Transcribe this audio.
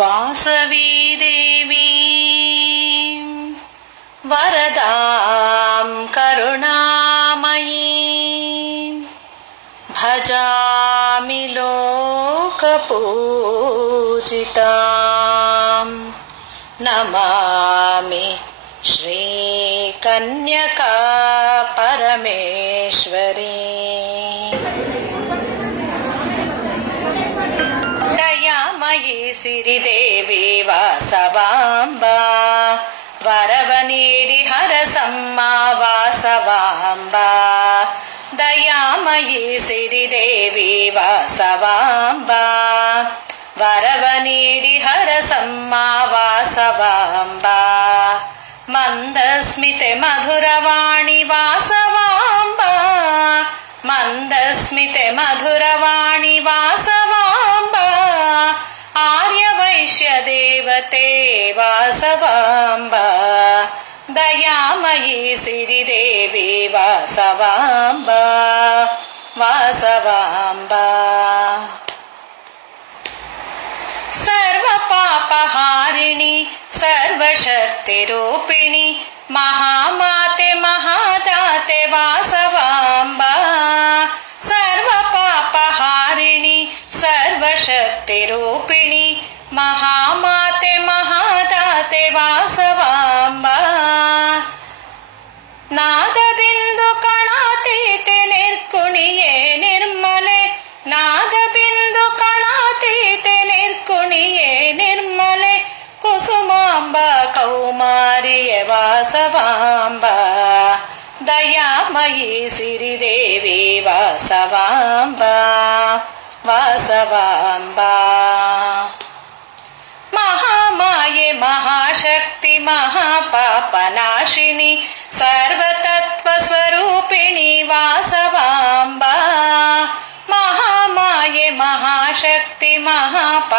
వాసవీ దేవీ వరదాం కరుణామయీ భజామి లోకపూజితాం నమామి శ్రీకన్యకా పరమేశ్వరీ. దయామయీ సిరిదేవి వాసవాంబా వరవనీడి హరసమ్మా వాసవాంబా. దయామయీ సిరిదేవి వాసవాంబా వరవనీడి హరసమ్మా వాసవాంబా. మందస్మితే మధురవాణి వాసవాంబా మందస్మితే మధురవాణి వాసవాంబా. ఆర్యవైశ్య దేవతే వాసవాంబా. దయామయీ సిరిదేవి వాసవాంబా వాసవాంబా. సర్వపాపహారిణి సర్వశక్తి రూపిణి మహామాతే మహాదాతే వాసవాంబా. సర్వపాపహారిణి సర్వశక్తి రూపిణి మహామాతే మహాదాతే వాసవాంబా. నాదబిందు కణాతీతే నిర్గుణియే నిర్మలే నాదబిందు కణాతీతే నిర్గుణియే నిర్మలే కుసుమాంబ కౌమార్యే వాసవాంబా. దయామయీ సిరిదేవి వాసవాంబా వాసవాంబా. మహామాయే మహాశక్తి మహాపాపనాశిని సర్వతత్వస్వరూపిణి వాసవాంబా. మహామాయే మహాశక్తి మహాపాపనాశిని